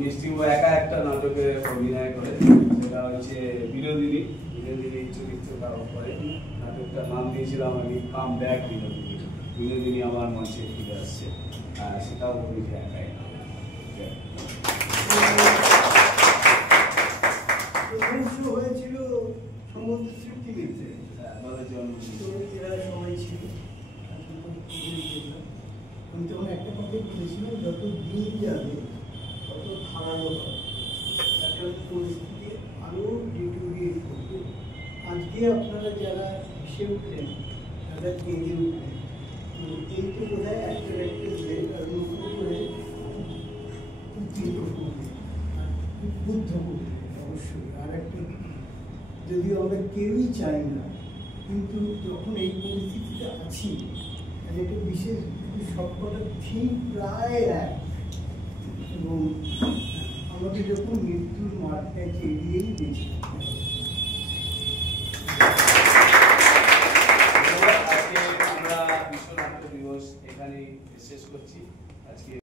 মিষ্টিবাবু একা একটা নাটকে অভিনয় করে, সেটা হচ্ছে বিনোদিনী। বিনোদিনী চরিত্র পালন করে। নাটকটার নাম দিয়েছিলাম আমি কাম ব্যাক বিনোদিনী। বিনোদিনী আমার মঞ্চে ফিরে আসছে, সেটাও নিজে একাই হয়েছিল সমুদ্র তৃপ্তি মিলতে এরা সবাই ছিল। আমি তখন একটা কথাই বলেছিলাম, যত দিন যাবে তত খারাপ হবে, একটা পরিস্থিতি আরও ডিটোরিয়েট করবে। আজকে আপনারা যারা হেসে উঠলেন, যারা কেঁদে উঠলেন, তো এইটা বোধ হয় একটা অ্যাক্ট্রেসদের নতুন করে উদ্দীপ্ত করবে, উদ্বুদ্ধ করবে অবশ্যই। আর একটা, যদিও আমরা কেউই চাই না, কিন্তু যখন এই পরিস্থিতিতে আছি, একটা বিশেষ সবকটা থিম প্রায় এক, এবং আমাকে যখন মৃত্যুর মাঠটাকে এড়িয়েই বেঁচে আজকে আমরা বিশ্ব নাট্য দিবস এখানেই শেষ করছি। আজকে